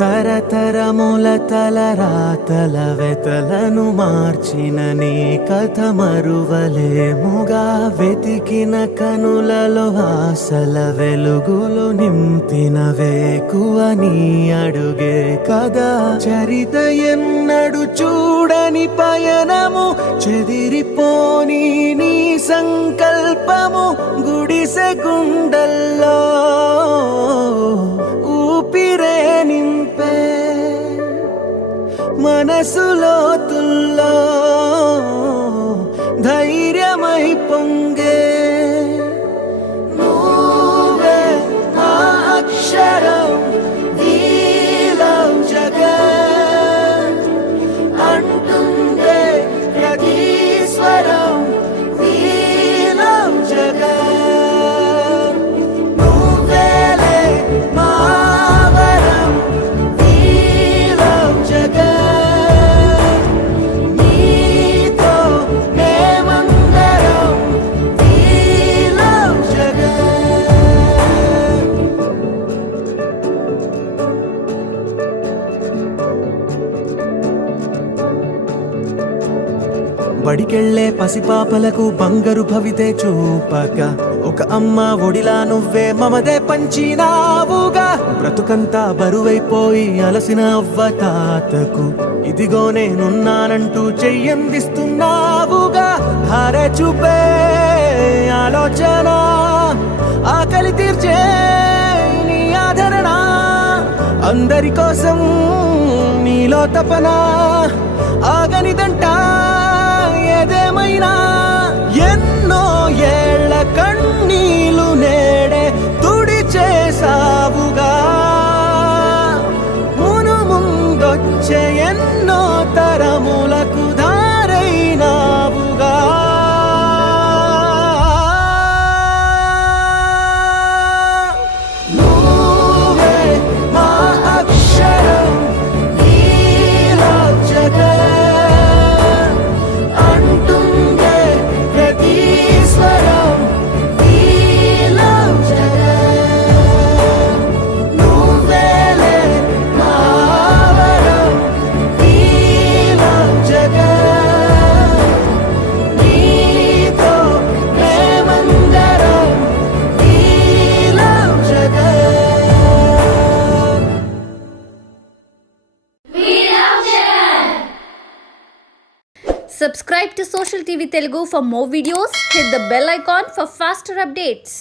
తరతరముల తలరాతల వెతలను మార్చిన నీ కథ మరువలేముగా. వెతికిన కనులలో ఆశల వెలుగులు నింపిన వేకువ నీ అడుగే కదా. చరిత ఎన్నడు చూడని పయనము, చెదిరిపోని నీ సంకల్పము. గుడిసె గుండల్లో ఊపిరే నింపే, మనసులోతుల్లో ధైర్యమై పొంగే. నువ్వే మా అక్షరం, we love జగన్ అంటుందే ప్రతి స్వరం, we love జగన్. నువ్వేలే మా వరం, we love జగన్. నీతో మేమందరం, we love జగన్. బడికెళ్లే పసిపాపలకు బంగారు భవితే చూపక, ఒక అమ్మ ఒడిలా నువ్వే మమదే పంచినావుగా. బ్రతుకంతా బరువైపోయి అలసిన అవ్వ తాతకు ఇదిగో నేనున్నానంటూ చెయ్యందిస్తున్నావుగా. ధారే చూపే ఆలోచన, ఆకలి తీర్చే నీ ఆదరణ. అందరి కోసం నీలో తపన, ఆగనిదంట ఏదేమైనా. ఎన్నో ఏళ్ల కన్నీలు నేడే తుడిచేసావుగా. మును ముందొచ్చే ఎన్నో తరములకు దారైనావుగా. నువ్వే మా అక్షరం, we love జగన్ అంటుందే ప్రతి స్వరం, we love జగన్. నువ్వేలే మా వరం, we love జగన్. నీతో మేమందరం, we love Jagan. Subscribe to Social TV Telugu for more videos. Hit the bell icon for faster updates.